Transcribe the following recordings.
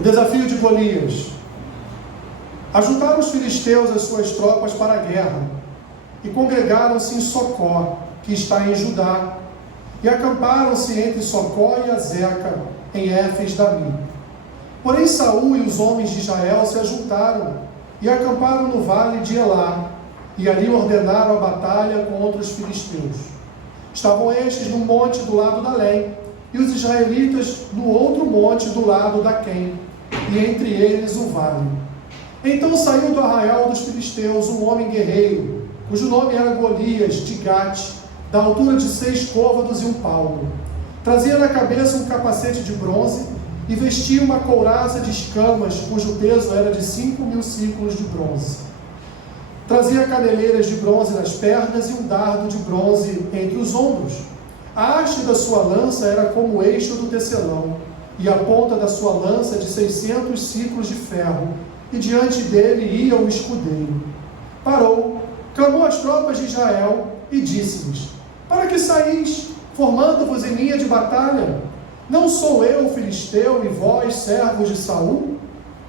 O desafio de Golias. Ajuntaram os filisteus as suas tropas para a guerra, e congregaram-se em Socó, que está em Judá, e acamparam-se entre Socó e Azeca, em Éfes-Dami. Porém Saul e os homens de Israel se ajuntaram, e acamparam no vale de Elá, e ali ordenaram a batalha contra os filisteus. Estavam estes num monte do lado da Lém, e os israelitas no outro monte do lado da Quém, e entre eles o vale. Então saiu do arraial dos filisteus um homem guerreiro, cujo nome era Golias, de Gate, da altura de 6 côvados e 1 palmo. Trazia na cabeça um capacete de bronze e vestia uma couraça de escamas, cujo peso era de 5.000 ciclos de bronze. Trazia caneleiras de bronze nas pernas e um dardo de bronze entre os ombros. A haste da sua lança era como o eixo do tecelão, e a ponta da sua lança de 600 ciclos de ferro, e diante dele ia o escudeiro. Parou, clamou às tropas de Israel e disse-lhes: para que saís, formando-vos em linha de batalha? Não sou eu filisteu e vós servos de Saul?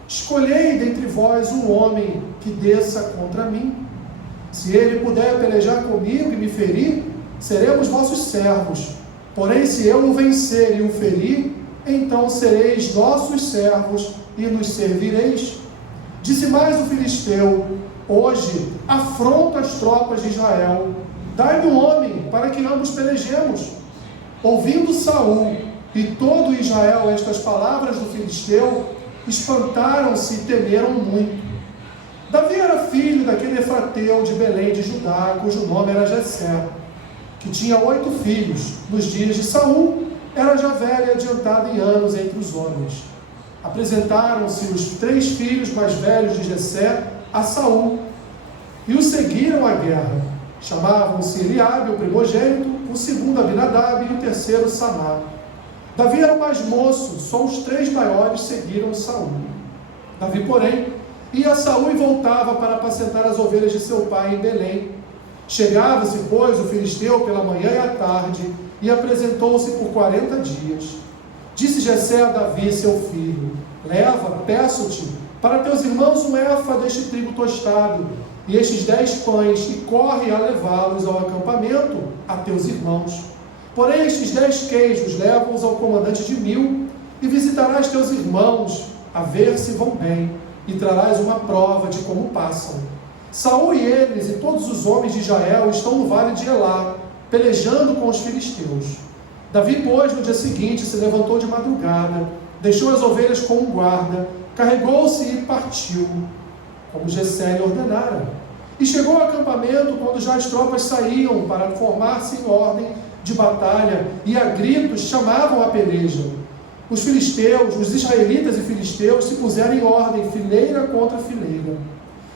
Escolhei dentre vós um homem que desça contra mim. Se ele puder pelejar comigo e me ferir, seremos vossos servos. Porém, se eu o vencer e o ferir, então sereis nossos servos e nos servireis. Disse mais o filisteu: hoje afronto as tropas de Israel. Dai-me um homem para que ambos pelejemos. Ouvindo Saul e todo Israel estas palavras do filisteu, espantaram-se e temeram muito. Davi era filho daquele efrateu de Belém de Judá, cujo nome era Jessé, que tinha 8 filhos. Nos dias de Saul, era já velho e adiantado em anos entre os homens. Apresentaram-se os 3 filhos mais velhos de Jessé a Saul, e o seguiram à guerra. Chamavam-se Eliabe, o primogênito, o segundo Abinadab e o terceiro Samá. Davi era o mais moço, só os 3 maiores seguiram Saul. Davi, porém, ia a Saul e voltava para apacentar as ovelhas de seu pai em Belém. Chegava-se, pois, o filisteu pela manhã e à tarde, e apresentou-se por 40 dias. Disse Jessé a Davi, seu filho: leva, peço-te, para teus irmãos um éfa deste trigo tostado, e estes 10 pães, e corre a levá-los ao acampamento a teus irmãos. Porém, estes 10 queijos leva-os ao comandante de 1000, e visitarás teus irmãos, a ver se vão bem, e trarás uma prova de como passam. Saul e eles e todos os homens de Israel estão no vale de Elá, pelejando com os filisteus. Davi, pois, no dia seguinte, se levantou de madrugada, deixou as ovelhas com um guarda, carregou-se e partiu, como Jessé lhe ordenara. E chegou ao acampamento quando já as tropas saíam para formar-se em ordem de batalha, e a gritos chamavam a peleja. Os filisteus, os israelitas e filisteus se puseram em ordem, fileira contra fileira.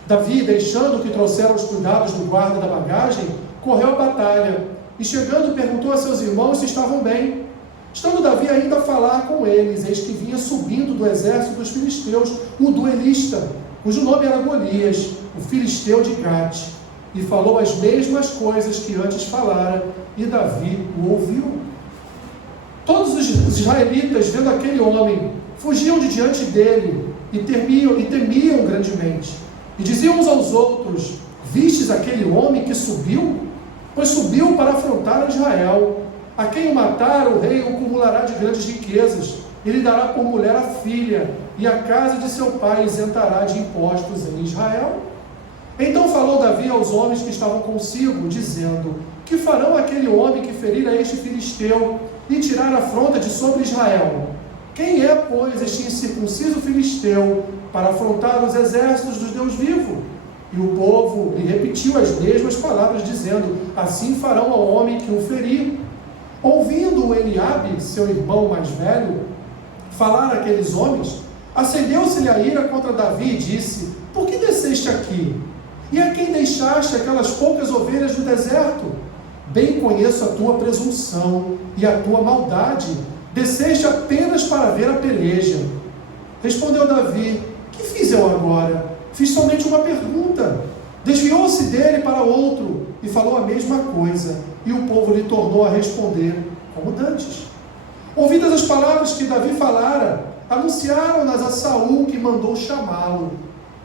Davi, deixando que trouxeram os cuidados do guarda da bagagem, correu à batalha, e chegando perguntou a seus irmãos se estavam bem. Estando Davi ainda a falar com eles, eis que vinha subindo do exército dos filisteus o duelista, cujo nome era Golias, o filisteu de Gate, e falou as mesmas coisas que antes falara, e Davi o ouviu. Todos os israelitas, vendo aquele homem, fugiam de diante dele, e temiam grandemente, e diziam uns aos outros: vistes aquele homem que subiu? Pois subiu para afrontar a Israel. A quem o matar, o rei o cumulará de grandes riquezas, e lhe dará por mulher a filha, e a casa de seu pai isentará de impostos em Israel. Então falou Davi aos homens que estavam consigo, dizendo: que farão aquele homem que ferir a este filisteu, e tirar a afronta de sobre Israel? Quem é, pois, este incircunciso filisteu, para afrontar os exércitos do Deus vivo? E o povo lhe repetiu as mesmas palavras, dizendo: assim farão ao homem que o ferir. Ouvindo Eliabe, seu irmão mais velho, falar aqueles homens, acendeu-se-lhe a ira contra Davi e disse: por que desceste aqui? E a quem deixaste aquelas poucas ovelhas no deserto? Bem conheço a tua presunção e a tua maldade. Desceste apenas para ver a peleja. Respondeu Davi: que fiz eu agora? Fiz somente uma pergunta. Desviou-se dele para outro e falou a mesma coisa, e o povo lhe tornou a responder como dantes. Ouvidas as palavras que Davi falara, anunciaram-nas a Saul, que mandou chamá-lo.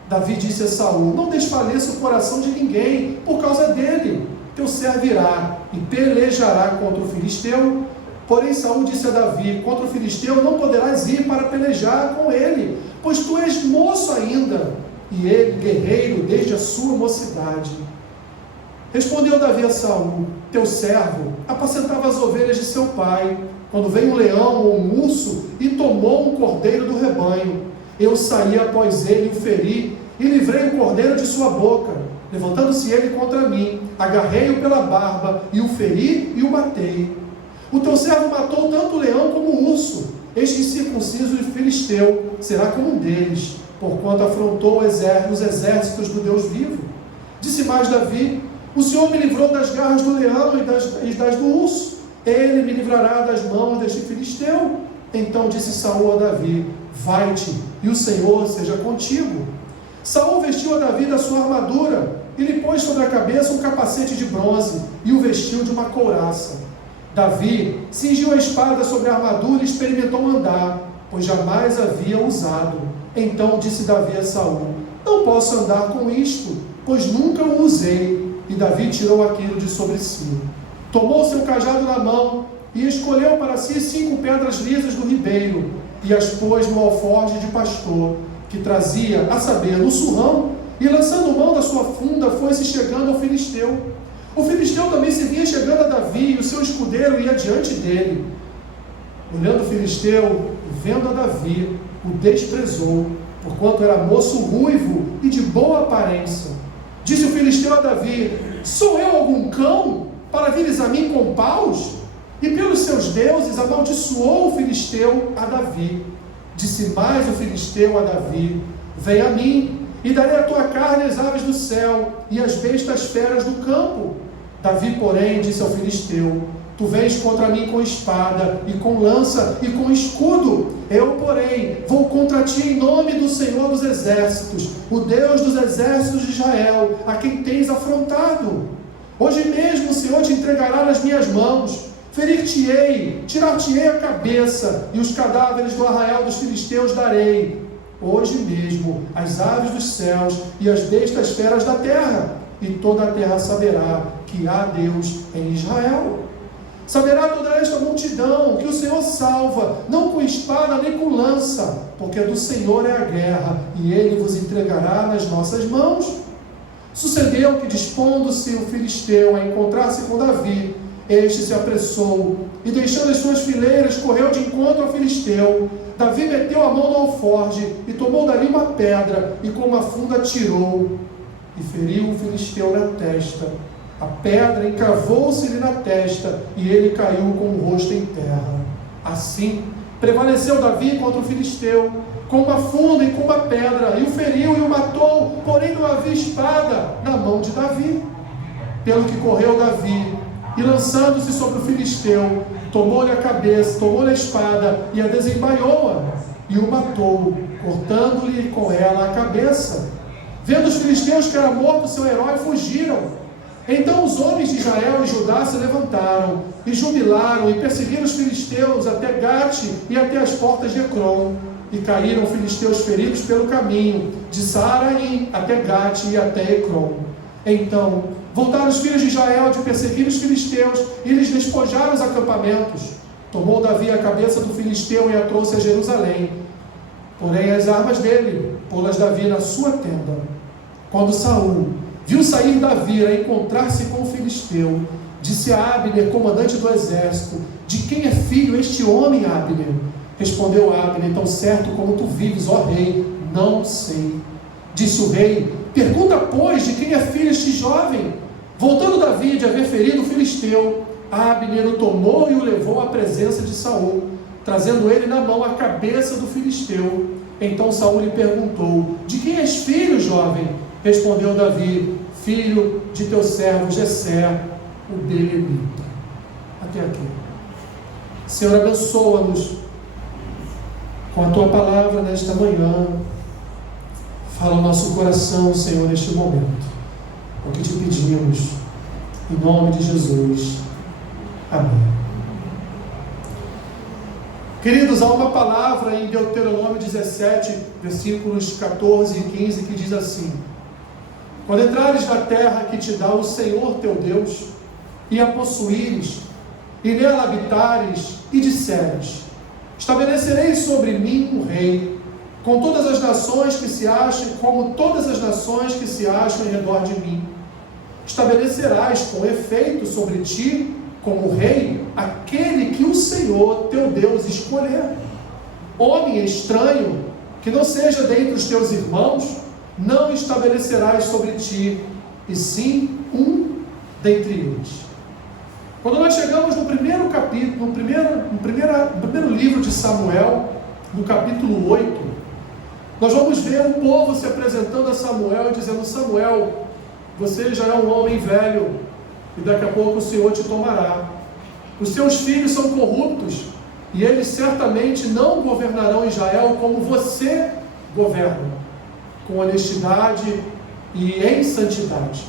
Davi disse a Saul: não desfaleça o coração de ninguém por causa dele. Teu servo irá e pelejará contra o filisteu. Porém Saul disse a Davi: contra o filisteu não poderás ir para pelejar com ele, pois tu és moço ainda, e ele guerreiro desde a sua mocidade. Respondeu Davi a Saul: teu servo apacentava as ovelhas de seu pai, quando veio um leão ou um urso e tomou um cordeiro do rebanho. Eu saí após ele e o feri, e livrei o cordeiro de sua boca. Levantando-se ele contra mim, agarrei-o pela barba, e o feri e o matei. O teu servo matou tanto o leão como o urso. Este incircunciso e filisteu será como um deles, porquanto afrontou os exércitos do Deus vivo. Disse mais Davi: o Senhor me livrou das garras do leão e das do urso. Ele me livrará das mãos deste filisteu. Então disse Saul a Davi: vai-te, e o Senhor seja contigo. Saul vestiu a Davi da sua armadura, e lhe pôs sobre a cabeça um capacete de bronze, e o vestiu de uma couraça. Davi cingiu a espada sobre a armadura e experimentou andar, pois jamais havia usado. Então disse Davi a Saul: não posso andar com isto, pois nunca o usei. E Davi tirou aquilo de sobre si. Tomou seu cajado na mão e escolheu para si 5 pedras lisas do ribeiro, e as pôs no alforje de pastor, que trazia, a saber, no surrão, e lançando mão da sua funda, foi-se chegando ao filisteu. O filisteu também se vinha chegando a Davi, e o seu escudeiro ia diante dele. Olhando o filisteu, vendo a Davi, o desprezou, porquanto era moço ruivo e de boa aparência. Disse o filisteu a Davi: sou eu algum cão, para vires a mim com paus? E pelos seus deuses amaldiçoou o filisteu a Davi. Disse mais o filisteu a Davi: vem a mim, e darei a tua carne às aves do céu, e às bestas feras do campo. Davi, porém, disse ao filisteu: tu vens contra mim com espada, e com lança, e com escudo. Eu, porém, vou contra ti em nome do Senhor dos exércitos, o Deus dos exércitos de Israel, a quem tens afrontado. Hoje mesmo o Senhor te entregará nas minhas mãos. Ferir-te-ei, tirar-te-ei a cabeça, e os cadáveres do arraial dos filisteus darei. Hoje mesmo as aves dos céus e as bestas feras da terra, e toda a terra saberá que há Deus em Israel. Saberá toda esta multidão que o Senhor salva, não com espada nem com lança, porque do Senhor é a guerra, e Ele vos entregará nas nossas mãos. Sucedeu que, dispondo-se o filisteu a encontrar-se com Davi, este se apressou, e deixando as suas fileiras, correu de encontro ao filisteu. Davi meteu a mão no alforje, e tomou dali uma pedra, e com uma funda tirou, e feriu o filisteu na testa. A pedra encravou-se-lhe na testa, e ele caiu com o rosto em terra. Assim, prevaleceu Davi contra o filisteu, com uma funda e com uma pedra, e o feriu e o matou, porém não havia espada na mão de Davi. Pelo que correu Davi, e lançando-se sobre o filisteu, tomou-lhe a cabeça, tomou-lhe a espada, e a desembaiou-a, e o matou, cortando-lhe com ela a cabeça. Vendo os filisteus que era morto seu herói, fugiram. Então os homens de Israel e Judá se levantaram, e jubilaram, e perseguiram os filisteus até Gate e até as portas de Ecrom. E caíram filisteus feridos pelo caminho, de Saaraim até Gate e até Ecrom. Então voltaram os filhos de Israel de perseguir os filisteus, e lhes despojaram os acampamentos. Tomou Davi a cabeça do filisteu e a trouxe a Jerusalém. Porém as armas dele pô-las Davi na sua tenda. Quando Saul viu sair Davi a encontrar-se com o filisteu, disse a Abner, comandante do exército: de quem é filho este homem, Abner? Respondeu Abner: tão certo como tu vives, ó rei, não sei. Disse o rei: pergunta, pois, de quem é filho este jovem? Voltando Davi de haver ferido o filisteu, Abner o tomou e o levou à presença de Saul, trazendo ele na mão a cabeça do filisteu. Então Saul lhe perguntou: de quem és filho, jovem? Respondeu Davi: filho de teu servo Jessé, o belemita. Até aqui. Senhor, abençoa-nos com a tua palavra nesta manhã. Fala ao nosso coração, Senhor, neste momento. É o que te pedimos, em nome de Jesus. Amém. Queridos, há uma palavra em Deuteronômio 17, versículos 14 e 15, que diz assim: quando entrares na terra que te dá o Senhor teu Deus, e a possuíres, e nela habitares, e disseres: estabelecerei sobre mim um rei, com todas as nações que se achem, como todas as nações que se acham em redor de mim. Estabelecerás com efeito sobre ti, como rei, aquele que o Senhor teu Deus escolher. Homem estranho, que não seja dentre os teus irmãos, não estabelecerás sobre ti, e sim um dentre eles. Quando nós chegamos no primeiro capítulo, no primeiro livro de Samuel, no capítulo 8, nós vamos ver o povo se apresentando a Samuel e dizendo: Samuel, você já é um homem velho, e daqui a pouco o Senhor te tomará. Os seus filhos são corruptos, e eles certamente não governarão Israel como você governa, com honestidade e em santidade.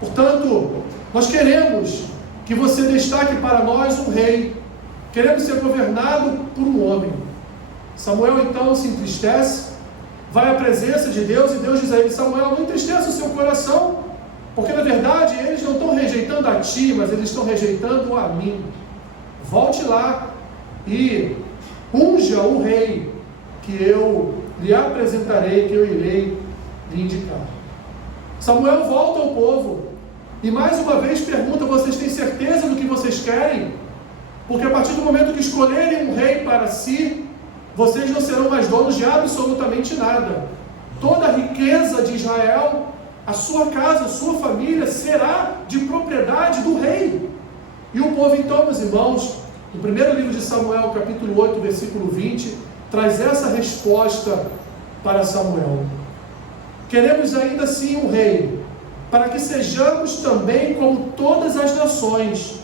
Portanto, nós queremos que você destaque para nós um rei. Queremos ser governado por um homem. Samuel então se entristece, vai à presença de Deus, e Deus diz a ele: Samuel, não entristeça o seu coração, porque na verdade eles não estão rejeitando a ti, mas eles estão rejeitando a mim. Volte lá e unja o rei que eu lhe apresentarei, que eu irei lhe indicar. Samuel volta ao povo e mais uma vez pergunta: vocês têm certeza do que vocês querem? Porque a partir do momento que escolherem um rei para si, vocês não serão mais donos de absolutamente nada. Toda a riqueza de Israel, a sua casa, a sua família, será de propriedade do rei. E o povo então, meus irmãos, no primeiro livro de Samuel, capítulo 8, versículo 20, traz essa resposta para Samuel: queremos ainda assim um rei, para que sejamos também como todas as nações.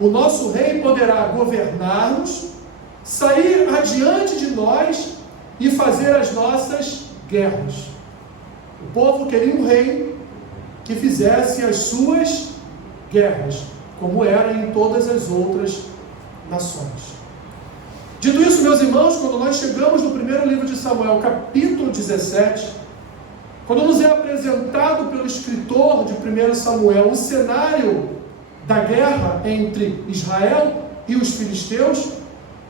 O nosso rei poderá governar-nos, sair adiante de nós e fazer as nossas guerras. O povo queria um rei que fizesse as suas guerras, como era em todas as outras nações. Dito isso, meus irmãos, quando nós chegamos no primeiro livro de Samuel, capítulo 17, quando nos é apresentado pelo escritor de 1 Samuel o cenário da guerra entre Israel e os filisteus,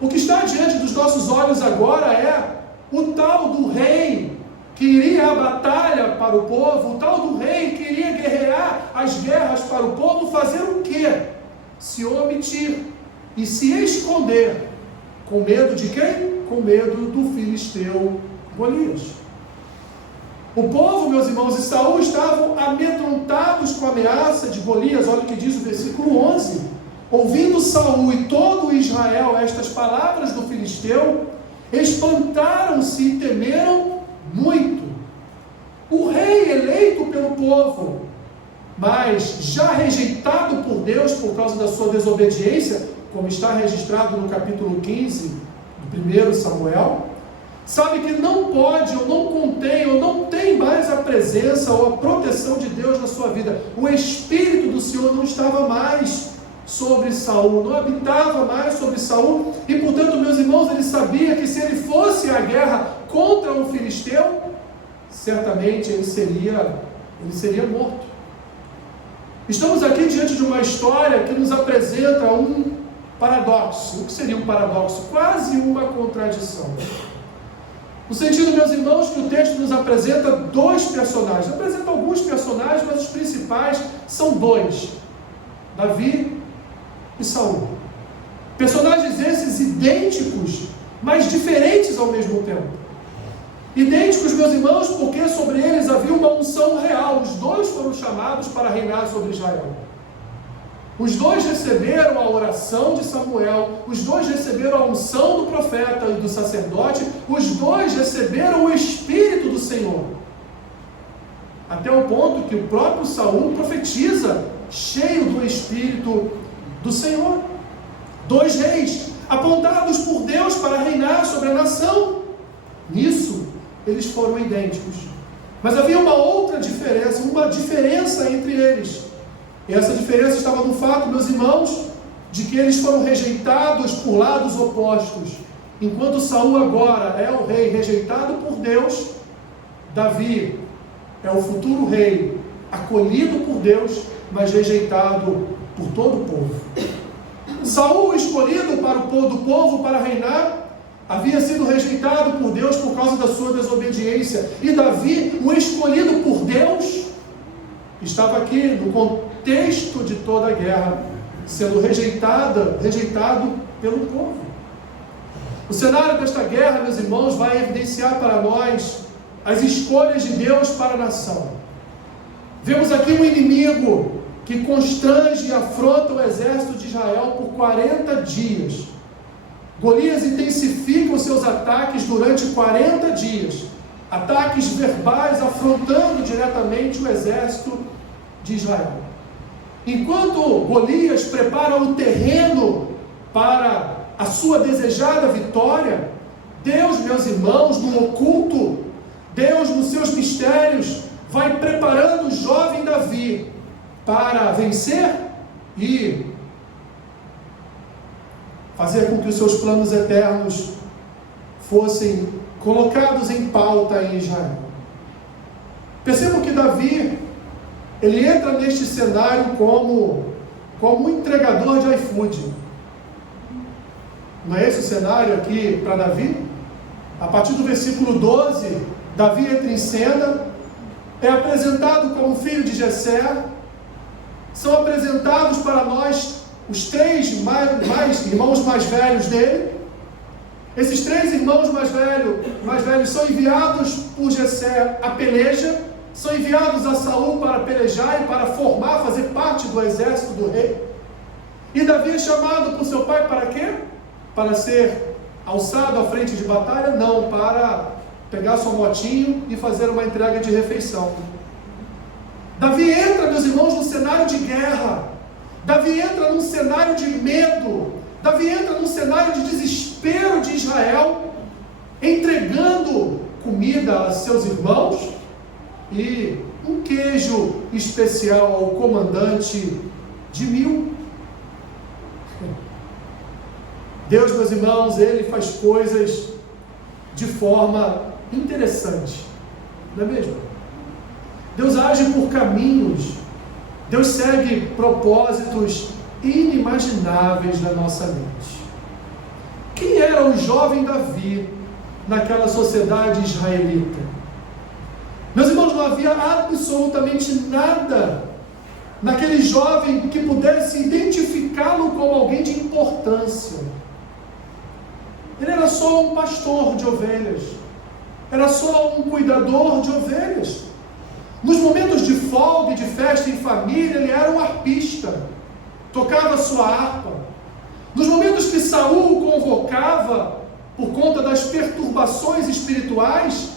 o que está diante dos nossos olhos agora é o tal do rei que iria à batalha para o povo, o tal do rei que iria guerrear as guerras para o povo, fazer o quê? Se omitir e se esconder. Com medo de quem? Com medo do filisteu Golias. O povo, meus irmãos, e Saul estavam amedrontados com a ameaça de Golias. Olha o que diz o versículo 11. Ouvindo Saul e todo Israel estas palavras do filisteu, espantaram-se e temeram muito. O rei eleito pelo povo, mas já rejeitado por Deus por causa da sua desobediência, como está registrado no capítulo 15 do 1 Samuel, sabe que não pode, ou não contém, ou não tem mais a presença ou a proteção de Deus na sua vida. O Espírito do Senhor não estava mais sobre Saul, não habitava mais sobre Saul, e portanto, meus irmãos, ele sabia que se ele fosse à guerra contra um filisteu, certamente ele seria morto. Estamos aqui diante de uma história que nos apresenta um paradoxo. O que seria um paradoxo? Quase uma contradição. No sentido, meus irmãos, que o texto nos apresenta dois personagens. Apresenta alguns personagens, mas os principais são dois: Davi e Saul. Personagens esses idênticos, mas diferentes ao mesmo tempo. Idênticos, meus irmãos, porque sobre eles havia uma unção real. Os dois foram chamados para reinar sobre Israel. Os dois receberam a oração de Samuel, os dois receberam a unção do profeta e do sacerdote, os dois receberam o Espírito do Senhor. Até o ponto que o próprio Saul profetiza, cheio do Espírito do Senhor. Dois reis, apontados por Deus para reinar sobre a nação. Nisso, eles foram idênticos. Mas havia uma outra diferença, uma diferença entre eles. E essa diferença estava no fato, meus irmãos, de que eles foram rejeitados por lados opostos. enquanto Saul agora é o rei rejeitado por Deus, Davi é o futuro rei, acolhido por Deus, mas rejeitado por todo o povo. Saul, escolhido do povo para reinar, havia sido rejeitado por Deus por causa da sua desobediência. E Davi, o escolhido por Deus, estava aqui no contexto de toda a guerra, sendo rejeitado pelo povo. O cenário desta guerra, meus irmãos, vai evidenciar para nós as escolhas de Deus para a nação. Vemos aqui um inimigo que constrange e afronta o exército de Israel por 40 dias. Golias intensifica os seus ataques durante 40 dias. Ataques verbais afrontando diretamente o exército de Israel. Enquanto Golias prepara o terreno para a sua desejada vitória, Deus, meus irmãos, no oculto, Deus nos seus mistérios, vai preparando o jovem Davi para vencer e fazer com que os seus planos eternos fossem colocados em pauta em Israel. Percebam que Davi, ele entra neste cenário como um entregador de iFood. Não é esse o cenário aqui para Davi? A partir do versículo 12, Davi entra em cena, é apresentado como filho de Jessé. São apresentados para nós os 3 irmãos mais velhos dele. Esses 3 irmãos mais velhos são enviados por Jessé à peleja, são enviados a Saul para pelejar e para fazer parte do exército do rei. E Davi é chamado por seu pai para quê? Para ser alçado à frente de batalha? Não, para pegar sua motinho e fazer uma entrega de refeição. Davi entra, meus irmãos, num cenário de guerra. Davi entra num cenário de medo. Davi entra num cenário de desespero de Israel, entregando comida a seus irmãos e um queijo especial ao comandante de 1000. Deus, meus irmãos, Ele faz coisas de forma interessante, não é mesmo? Deus age por caminhos, Deus segue propósitos inimagináveis na nossa mente. Quem era o jovem Davi naquela sociedade israelita? Meus irmãos, não havia absolutamente nada naquele jovem que pudesse identificá-lo como alguém de importância. Ele era só um pastor de ovelhas, era só um cuidador de ovelhas. Nos momentos de folga e de festa em família, ele era um arpista, tocava sua harpa. Nos momentos que Saul o convocava, por conta das perturbações espirituais,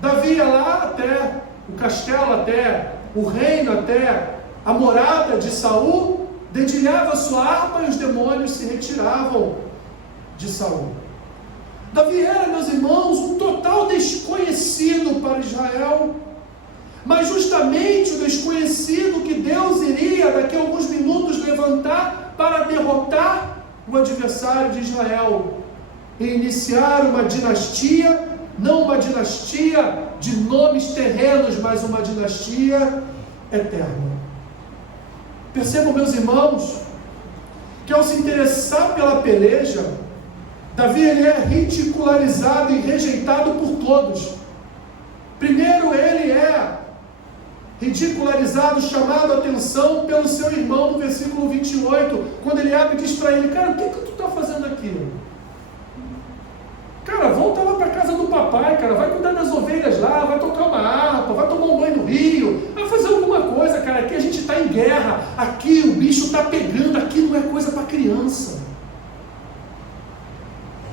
Davi ia lá até o castelo, até o reino, até a morada de Saul, dedilhava sua harpa e os demônios se retiravam de Saul. Davi era, meus irmãos, um total desconhecido para Israel, mas justamente o desconhecido que Deus iria daqui a alguns minutos levantar para derrotar o adversário de Israel e iniciar uma dinastia, não uma dinastia de nomes terrenos, mas uma dinastia eterna. Percebam, meus irmãos, que ao se interessar pela peleja, Davi ele é ridicularizado e rejeitado por todos. Primeiro ele é ridicularizado, chamado a atenção pelo seu irmão no versículo 28, quando ele abre e diz para ele: cara, o que tu está fazendo aqui? Cara, volta lá para a casa do papai, cara, vai cuidar das ovelhas lá, vai tocar uma harpa, vai tomar um banho no rio, vai fazer alguma coisa, cara, aqui a gente está em guerra, aqui o bicho está pegando, aqui não é coisa para criança.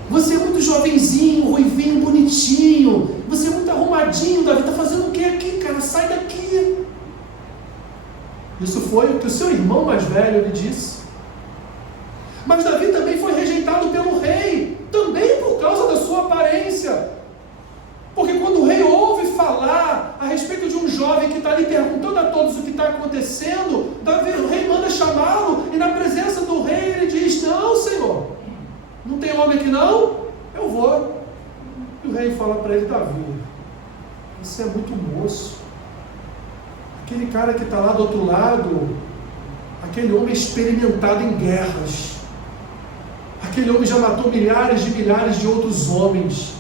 Você é muito jovenzinho, ruivinho, bonitinho, você é muito arrumadinho, Davi, está fazendo o que aqui, cara? Sai daqui. Isso foi o que o seu irmão mais velho lhe disse. Mas Davi também foi rejeitado pelo rei, também por causa da sua aparência. Porque quando o rei ouve falar a respeito de um jovem que está ali perguntando a todos o que está acontecendo, o rei manda chamá-lo, e na presença do rei ele diz: não, Senhor, não tem homem aqui não? Eu vou. E o rei fala para ele: Davi, você é muito moço. Aquele cara que está lá do outro lado, aquele homem experimentado em guerras, aquele homem já matou milhares de outros homens.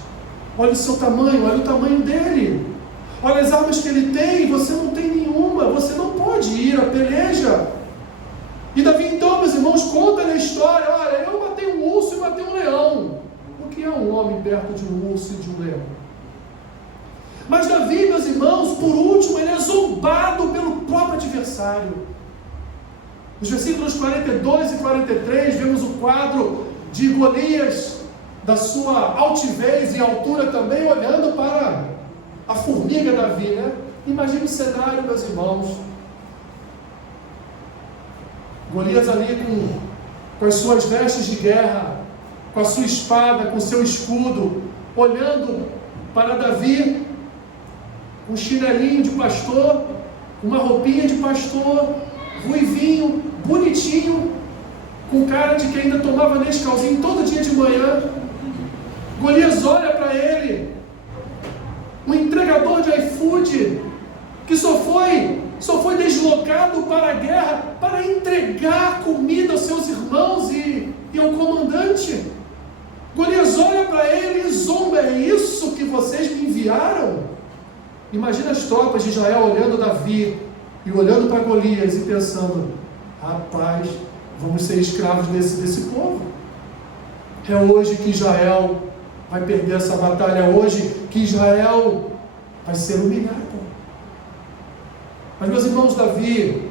Olha o seu tamanho, olha o tamanho dele. Olha as armas que ele tem, você não tem nenhuma, você não pode ir à peleja. E Davi, então, meus irmãos, conta na história: olha, eu matei um urso e matei um leão. O que é um homem perto de um urso e de um leão? Mas Davi, meus irmãos, por último, ele é zombado pelo próprio adversário. Nos versículos 42 e 43, vemos o quadro de Golias, da sua altivez e altura também, olhando para a formiga Davi, né? Imagine o cenário, meus irmãos. Golias ali com as suas vestes de guerra, com a sua espada, com o seu escudo, olhando para Davi, um chinelinho de pastor, uma roupinha de pastor, ruivinho, bonitinho, com cara de que ainda tomava Nescauzinho todo dia de manhã. Golias olha para ele, um entregador de iFood, que só foi deslocado para a guerra para entregar comida aos seus irmãos e ao comandante. Golias olha para ele e zomba: é isso que vocês me enviaram? Imagina as tropas de Israel olhando Davi e olhando para Golias e pensando: rapaz, vamos ser escravos desse povo. É hoje que Israel vai perder essa batalha, é hoje que Israel vai ser humilhado. Mas, meus irmãos, Davi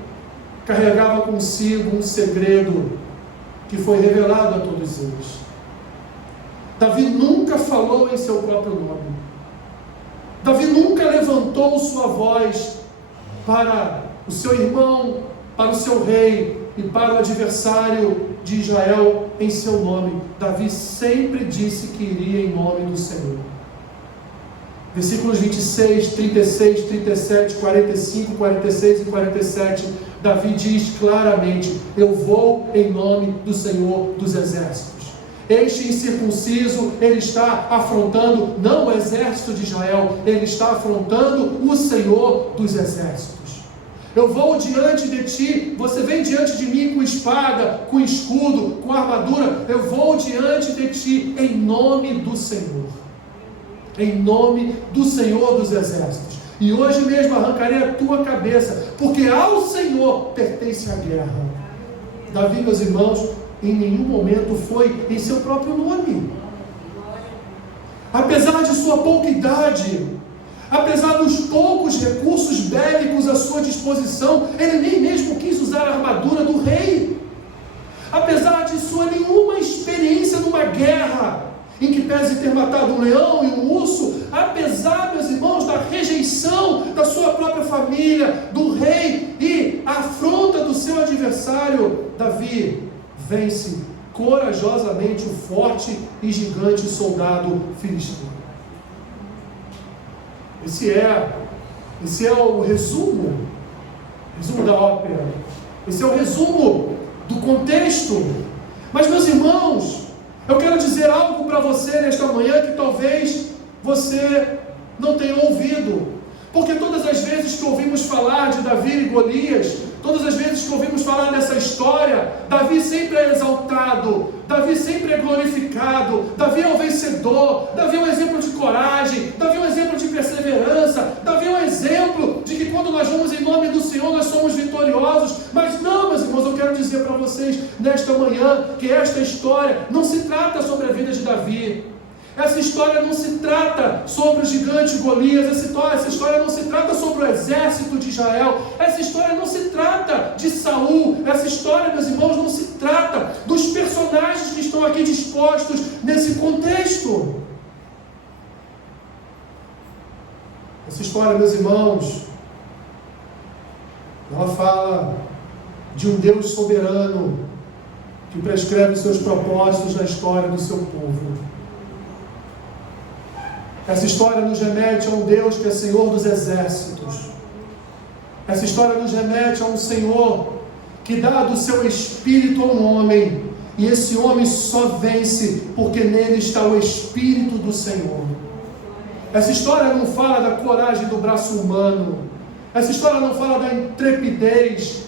carregava consigo um segredo que foi revelado a todos eles. Davi nunca falou em seu próprio nome. Davi nunca levantou sua voz para o seu irmão, para o seu rei e para o adversário de Israel em seu nome. Davi sempre disse que iria em nome do Senhor. Versículos 26, 36, 37, 45, 46 e 47, Davi diz claramente: eu vou em nome do Senhor dos exércitos. Este incircunciso, ele está afrontando não o exército de Israel, ele está afrontando o Senhor dos exércitos. Eu vou diante de ti, você vem diante de mim com espada, com escudo, com armadura, eu vou diante de ti em nome do Senhor. Em nome do Senhor dos exércitos. E hoje mesmo arrancarei a tua cabeça, porque ao Senhor pertence a guerra. Davi, meus irmãos, em nenhum momento foi em seu próprio nome. Apesar de sua pouca idade, apesar dos poucos recursos bélicos à sua disposição, ele nem mesmo quis usar a armadura do rei. Apesar de sua nenhuma experiência numa guerra, em que pese ter matado um leão e um urso, apesar, meus irmãos, da rejeição da sua própria família, do rei e a afronta do seu adversário, Davi vence corajosamente o forte e gigante soldado filisteu. Esse é o resumo da ópera. Esse é o resumo do contexto. Mas, meus irmãos, eu quero dizer algo para você nesta manhã que talvez você não tenha ouvido. Porque todas as vezes que ouvimos falar de Davi e Golias, todas as vezes que ouvimos falar dessa história, Davi sempre é exaltado, Davi sempre é glorificado, Davi é o vencedor, Davi é um exemplo de coragem, Davi é um exemplo de perseverança, Davi é um exemplo de que quando nós vamos em nome do Senhor, nós somos vitoriosos. Mas não, meus irmãos, eu quero dizer para vocês nesta manhã que esta história não se trata sobre a vida de Davi. Essa história não se trata sobre o gigante Golias, essa história não se trata sobre o exército de Israel, essa história não se trata de Saul, essa história, meus irmãos, não se trata dos personagens que estão aqui dispostos nesse contexto. Essa história, meus irmãos, ela fala de um Deus soberano que prescreve os seus propósitos na história do seu povo. Essa história nos remete a um Deus que é Senhor dos exércitos. Essa história nos remete a um Senhor que dá do seu espírito a um homem E esse homem só vence porque nele está o Espírito do Senhor. Essa história não fala da coragem do braço humano. Essa história não fala da intrepidez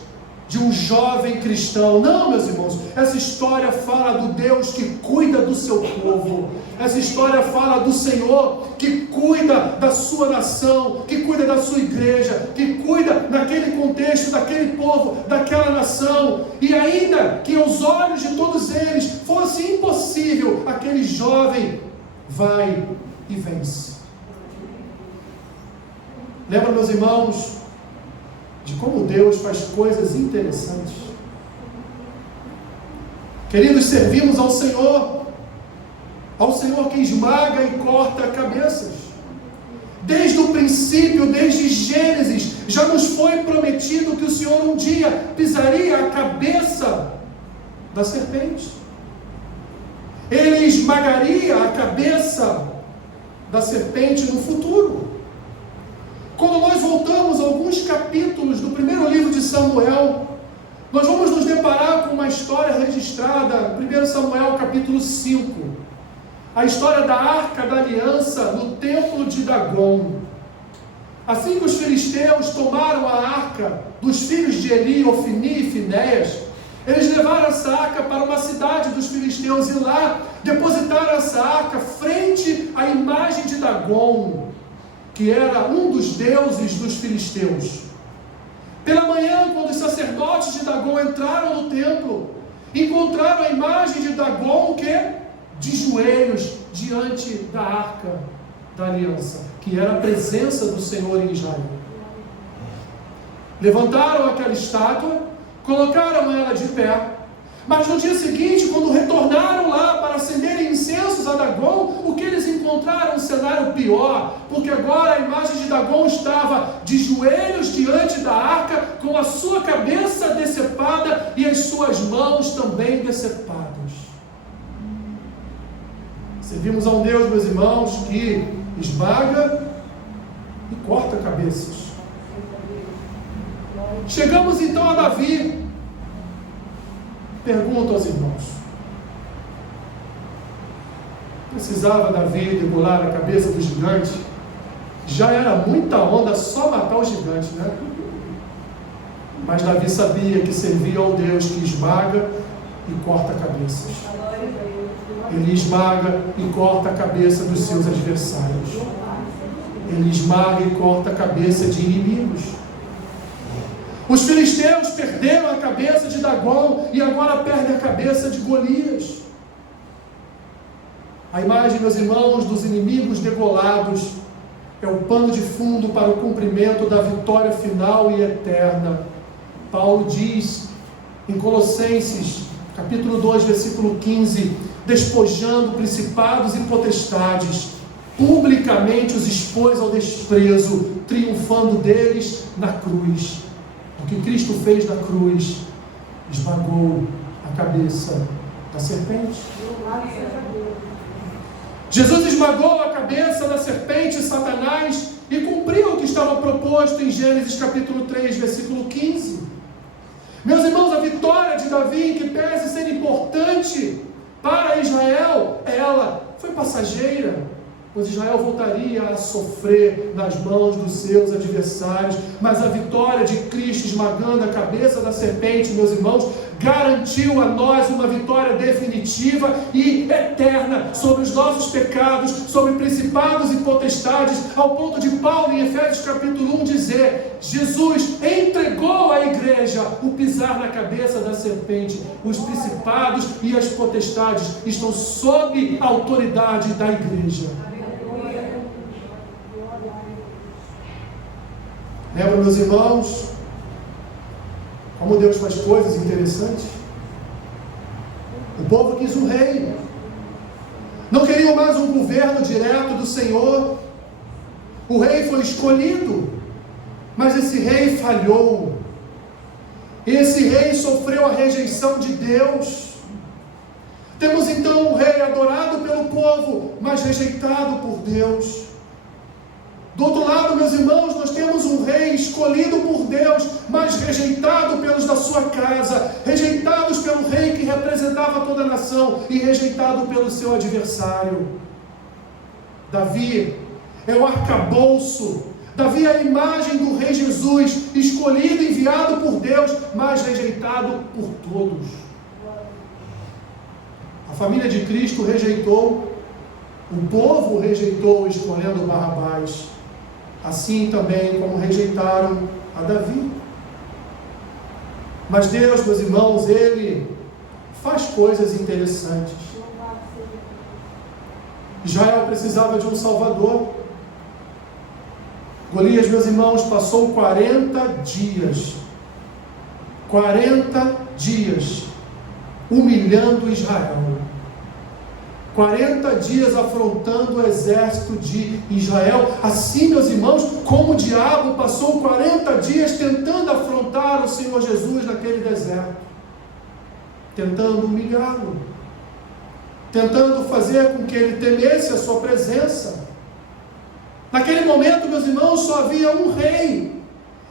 de um jovem cristão. Não, meus irmãos. Essa história fala do Deus que cuida do seu povo. Essa história fala do Senhor que cuida da sua nação, que cuida da sua igreja, que cuida daquele contexto, daquele povo, daquela nação. E ainda que aos olhos de todos eles fosse impossível, aquele jovem vai e vence. Lembra, meus irmãos, de como Deus faz coisas interessantes. Queridos, servimos ao Senhor que esmaga e corta cabeças. Desde o princípio, desde Gênesis, já nos foi prometido que o Senhor um dia pisaria a cabeça da serpente. Ele esmagaria a cabeça da serpente no futuro. Quando nós voltamos a alguns capítulos do primeiro livro de Samuel, nós vamos nos deparar com uma história registrada, 1 Samuel capítulo 5, a história da Arca da Aliança no templo de Dagon. Assim que os filisteus tomaram a arca dos filhos de Eli, Ofni e Finéias, eles levaram essa arca para uma cidade dos filisteus e lá depositaram essa arca frente à imagem de Dagon, que era um dos deuses dos filisteus. Pela manhã, quando os sacerdotes de Dagon entraram no templo, encontraram a imagem de Dagon, de joelhos diante da arca da aliança, que era a presença do Senhor em Israel. Levantaram aquela estátua, colocaram ela de pé, mas no dia seguinte, quando retornaram lá para acenderem incensos a Dagon, o que eles encontraram? Um cenário pior, porque agora a imagem de Dagon estava de joelhos diante da arca, com a sua cabeça decepada e as suas mãos também decepadas. Servimos a um Deus, meus irmãos, que esmaga e corta cabeças. Chegamos então a Davi. Pergunto aos irmãos: precisava Davi degolar a cabeça do gigante? Já era muita onda só matar o gigante, né? Mas Davi sabia que servia ao Deus que esmaga e corta cabeças. Ele esmaga e corta a cabeça dos seus adversários. Ele esmaga e corta a cabeça de inimigos. Os filisteus perderam a cabeça de Dagon e agora perdem a cabeça de Golias. A imagem, meus irmãos, dos inimigos degolados é o pano de fundo para o cumprimento da vitória final e eterna. Paulo diz em Colossenses, capítulo 2, versículo 15: despojando principados e potestades, publicamente os expôs ao desprezo, triunfando deles na cruz. O que Cristo fez na cruz, esmagou a cabeça da serpente. Jesus esmagou a cabeça da serpente, Satanás, e cumpriu o que estava proposto em Gênesis capítulo 3, versículo 15. Meus irmãos, a vitória de Davi, que pese ser importante para Israel, ela foi passageira, pois Israel voltaria a sofrer nas mãos dos seus adversários, mas a vitória de Cristo esmagando a cabeça da serpente, meus irmãos, garantiu a nós uma vitória definitiva e eterna sobre os nossos pecados, sobre principados e potestades, ao ponto de Paulo em Efésios capítulo 1 dizer: Jesus entregou à igreja o pisar na cabeça da serpente. Os principados e as potestades estão sob a autoridade da igreja. Lembra, meus irmãos, como Deus faz coisas interessantes? O povo quis um rei. Não queriam mais um governo direto do Senhor. O rei foi escolhido, mas esse rei falhou. Esse rei sofreu a rejeição de Deus. Temos então um rei adorado pelo povo, mas rejeitado por Deus. Do outro lado, meus irmãos, nós temos um rei escolhido por Deus, mas rejeitado pelos da sua casa, rejeitados pelo rei que representava toda a nação e rejeitado pelo seu adversário. Davi é o arcabouço, Davi é a imagem do rei Jesus, escolhido e enviado por Deus, mas rejeitado por todos. A família de Cristo rejeitou, o povo rejeitou escolhendo Barrabás, assim também como rejeitaram a Davi. Mas Deus, meus irmãos, Ele faz coisas interessantes. Israel precisava de um Salvador. Golias, meus irmãos, passou 40 dias humilhando Israel. 40 dias afrontando o exército de Israel. Assim, meus irmãos, como o diabo passou 40 dias tentando afrontar o Senhor Jesus naquele deserto, tentando humilhá-lo, tentando fazer com que ele temesse a sua presença. Naquele momento, meus irmãos, só havia um rei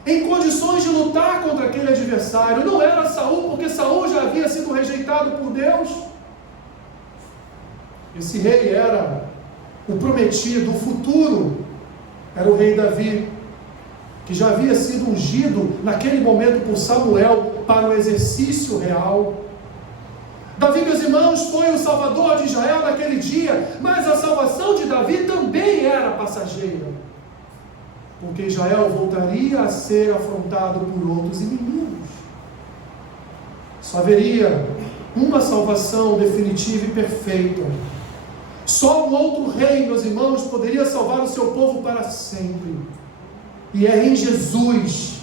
em condições de lutar contra aquele adversário. Não era Saul, porque Saul já havia sido rejeitado por Deus. Esse rei era o prometido, o futuro, era o rei Davi, que já havia sido ungido naquele momento por Samuel para o exercício real. Davi, meus irmãos, foi o salvador de Israel naquele dia, mas a salvação de Davi também era passageira, porque Israel voltaria a ser afrontado por outros inimigos. Só haveria uma salvação definitiva e perfeita. Só um outro rei, meus irmãos, poderia salvar o seu povo para sempre. E é em Jesus,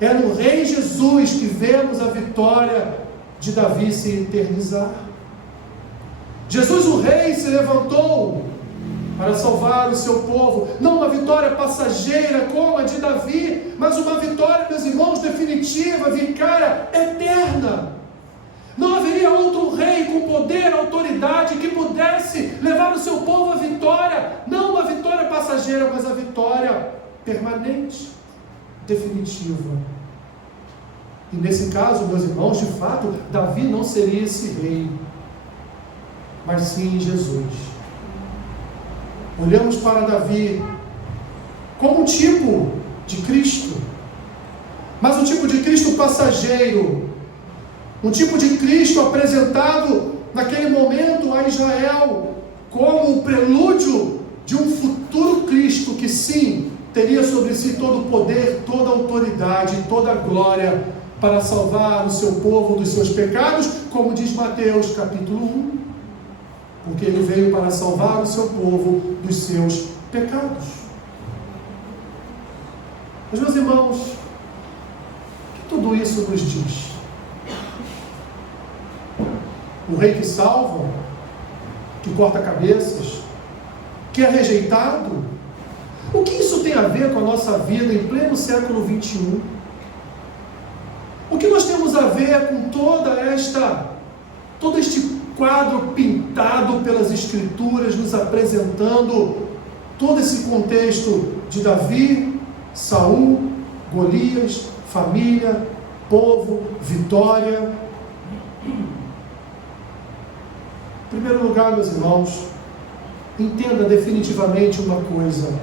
é no rei Jesus que vemos a vitória de Davi se eternizar. Jesus, o rei, se levantou para salvar o seu povo. Não uma vitória passageira como a de Davi, mas uma vitória, meus irmãos, definitiva, vicária, eterna. Não haveria outro rei com poder, autoridade, que pudesse levar o seu povo à vitória, não uma vitória passageira, mas a vitória permanente, definitiva. E nesse caso, meus irmãos, de fato, Davi não seria esse rei, mas sim Jesus. Olhamos para Davi como um tipo de Cristo, mas um tipo de Cristo passageiro, um tipo de Cristo apresentado naquele momento a Israel como o prelúdio de um futuro Cristo que sim, teria sobre si todo o poder, toda a autoridade, toda a glória para salvar o seu povo dos seus pecados, como diz Mateus capítulo 1, porque ele veio para salvar o seu povo dos seus pecados. Mas, meus irmãos, o que tudo isso nos diz? O rei que salva, que corta cabeças, que é rejeitado. O que isso tem a ver com a nossa vida em pleno século 21? O que nós temos a ver com todo este quadro pintado pelas Escrituras, nos apresentando todo esse contexto de Davi, Saul, Golias, família, povo, vitória? Em primeiro lugar, meus irmãos, entenda definitivamente uma coisa: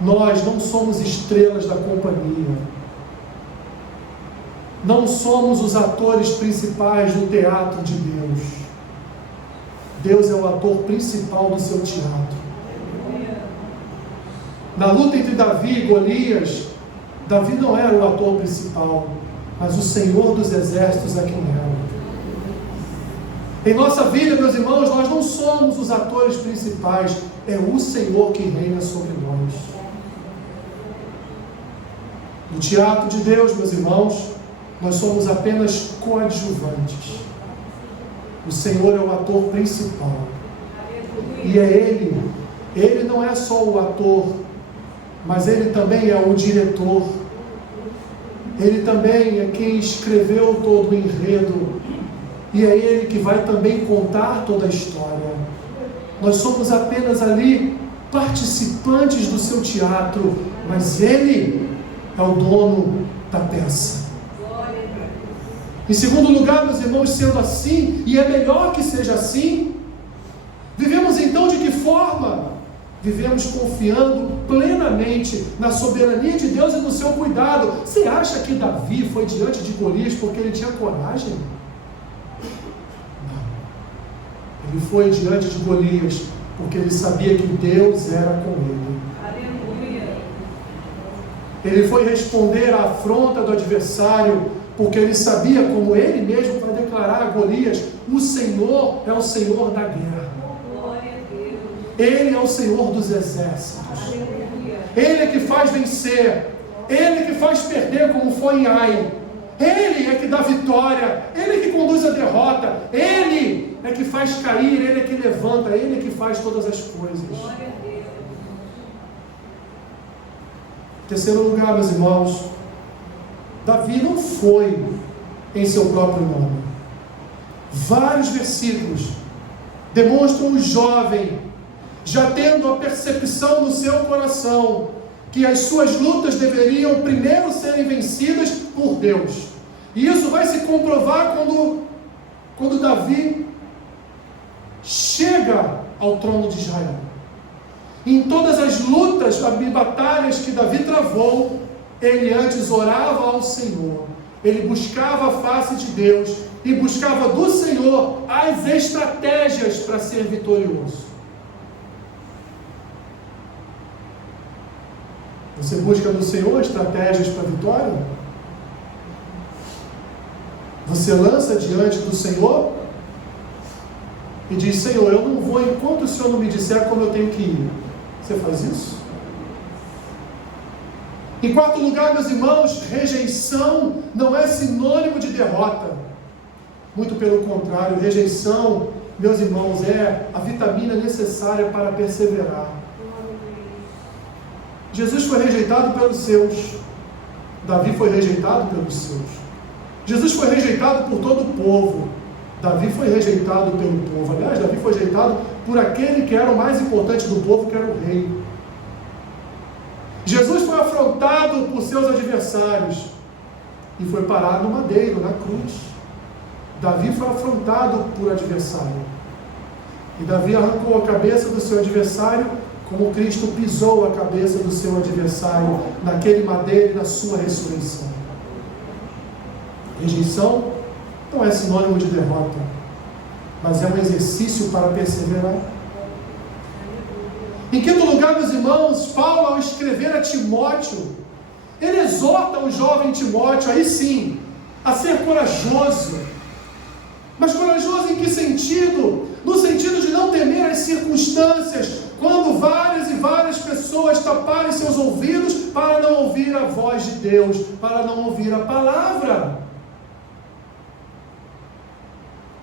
nós não somos estrelas da companhia, não somos os atores principais do teatro de Deus. Deus é o ator principal do seu teatro. Na luta entre Davi e Golias, Davi não era o ator principal, mas o Senhor dos exércitos é quem era. Em nossa vida, meus irmãos, nós não somos os atores principais, é o Senhor que reina sobre nós. No teatro de Deus, meus irmãos, nós somos apenas coadjuvantes. O Senhor é o ator principal. E é Ele não é só o ator, mas Ele também é o diretor. Ele também é quem escreveu todo o enredo. E é Ele que vai também contar toda a história. Nós somos apenas ali participantes do seu teatro, mas Ele é o dono da peça. Em segundo lugar, meus irmãos, sendo assim, e é melhor que seja assim, vivemos então de que forma? Vivemos confiando plenamente na soberania de Deus e no seu cuidado. Você acha que Davi foi diante de Golias porque ele tinha coragem? Não. Ele foi diante de Golias porque ele sabia que Deus era com ele. Aleluia. Ele foi responder à afronta do adversário porque ele sabia, como ele mesmo vai declarar a Golias, o Senhor é o Senhor da guerra. Ele é o Senhor dos exércitos. Ele é que faz vencer. Ele é que faz perder, como foi em Ai. Ele é que dá vitória. Ele é que conduz a derrota. Ele é que faz cair. Ele é que levanta. Ele é que faz todas as coisas. Em terceiro lugar, meus irmãos, Davi não foi em seu próprio nome. Vários versículos demonstram o jovem já tendo a percepção no seu coração que as suas lutas deveriam primeiro serem vencidas por Deus. E isso vai se comprovar quando Davi chega ao trono de Israel. Em todas as lutas e batalhas que Davi travou, ele antes orava ao Senhor, ele buscava a face de Deus e buscava do Senhor as estratégias para ser vitorioso. Você busca do Senhor estratégias para a vitória? Você lança diante do Senhor e diz: Senhor, eu não vou enquanto o Senhor não me disser como eu tenho que ir. Você faz isso? Em quarto lugar, meus irmãos, rejeição não é sinônimo de derrota. Muito pelo contrário, rejeição, meus irmãos, é a vitamina necessária para perseverar. Jesus foi rejeitado pelos seus. Davi foi rejeitado pelos seus. Jesus foi rejeitado por todo o povo. Davi foi rejeitado pelo povo. Aliás, Davi foi rejeitado por aquele que era o mais importante do povo, que era o rei. Jesus foi afrontado por seus adversários e foi parar no madeiro, na cruz. Davi foi afrontado por adversário. E Davi arrancou a cabeça do seu adversário, como Cristo pisou a cabeça do seu adversário naquele madeiro e na sua ressurreição. Rejeição não é sinônimo de derrota, mas é um exercício para perseverar. Em quinto lugar, meus irmãos, Paulo, ao escrever a Timóteo, ele exorta o jovem Timóteo, aí sim, a ser corajoso. Mas corajoso em que sentido? No sentido de não temer as circunstâncias, quando várias e várias pessoas taparem seus ouvidos para não ouvir a voz de Deus, para não ouvir a palavra.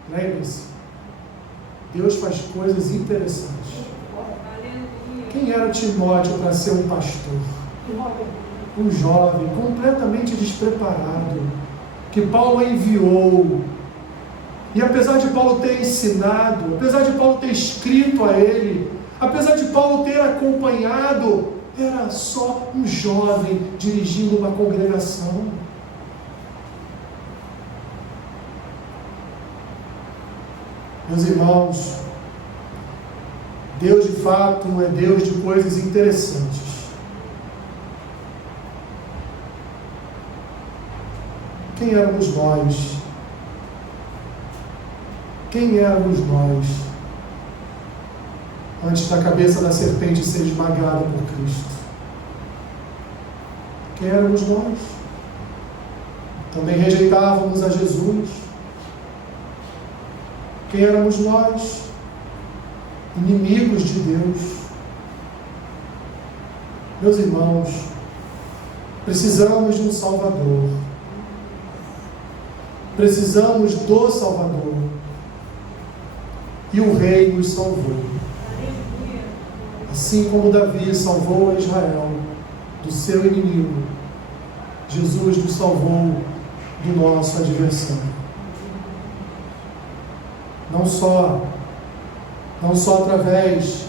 Lembre-se, Deus faz coisas interessantes. Quem era Timóteo para ser um pastor? Um jovem completamente despreparado, que Paulo enviou. E apesar de Paulo ter ensinado, apesar de Paulo ter escrito a ele, apesar de Paulo ter acompanhado, era só um jovem dirigindo uma congregação. Meus irmãos, Deus de fato é Deus de coisas interessantes. Quem éramos nós? Quem éramos nós antes da cabeça da serpente ser esmagada por Cristo? Quem éramos nós? Também rejeitávamos a Jesus. Quem éramos nós? Inimigos de Deus. Meus irmãos, precisamos de um Salvador. Precisamos do Salvador. E o Rei nos salvou. Assim como Davi salvou a Israel do seu inimigo, Jesus nos salvou do nosso adversário. Não só através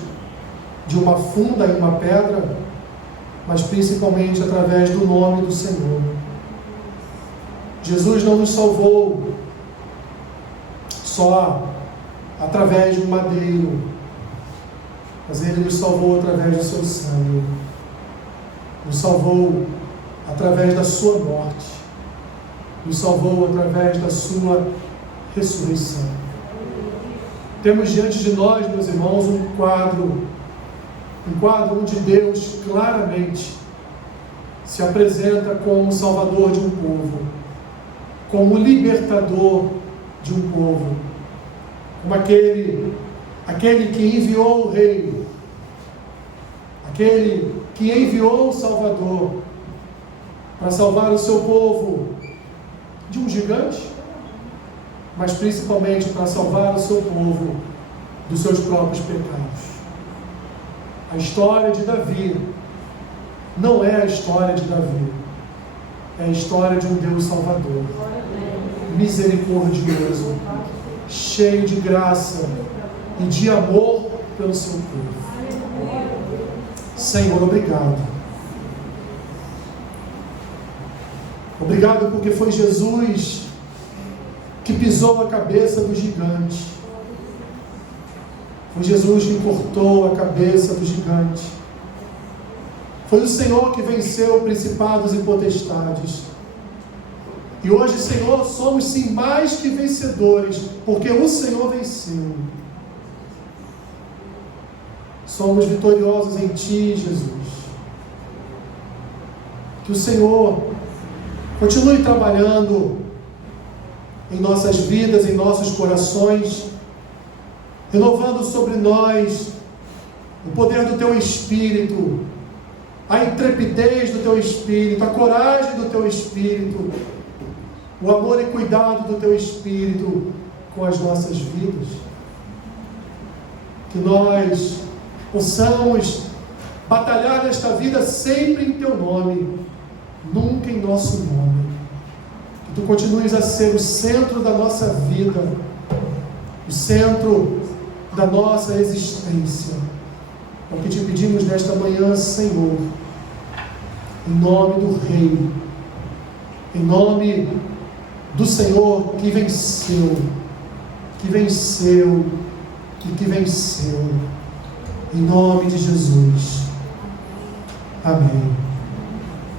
de uma funda em uma pedra, mas principalmente através do nome do Senhor. Jesus não nos salvou só através de um madeiro, mas Ele nos salvou através do seu sangue, nos salvou através da sua morte, nos salvou através da sua ressurreição. Temos diante de nós, meus irmãos, um quadro onde Deus claramente se apresenta como o Salvador de um povo, como o libertador de um povo, como aquele que enviou o Rei, aquele que enviou o Salvador para salvar o seu povo de um gigante, mas principalmente para salvar o seu povo dos seus próprios pecados. A história de Davi não é a história de Davi, é a história de um Deus Salvador, misericordioso, cheio de graça e de amor pelo seu povo. Senhor, obrigado. Obrigado porque foi Jesus que pisou a cabeça do gigante. Foi Jesus que cortou a cabeça do gigante. Foi o Senhor que venceu principados e potestades. E hoje, Senhor, somos sim mais que vencedores, porque o Senhor venceu. Somos vitoriosos em Ti, Jesus. Que o Senhor continue trabalhando em nossas vidas, em nossos corações, renovando sobre nós o poder do Teu Espírito, a intrepidez do Teu Espírito, a coragem do Teu Espírito, o amor e cuidado do Teu Espírito com as nossas vidas. Que nós possamos batalhar nesta vida sempre em Teu nome, nunca em nosso nome. Que Tu continues a ser o centro da nossa vida, o centro da nossa existência. É o que Te pedimos nesta manhã, Senhor, em nome do Rei, em nome do Senhor que venceu, e que venceu, em nome de Jesus. Amém.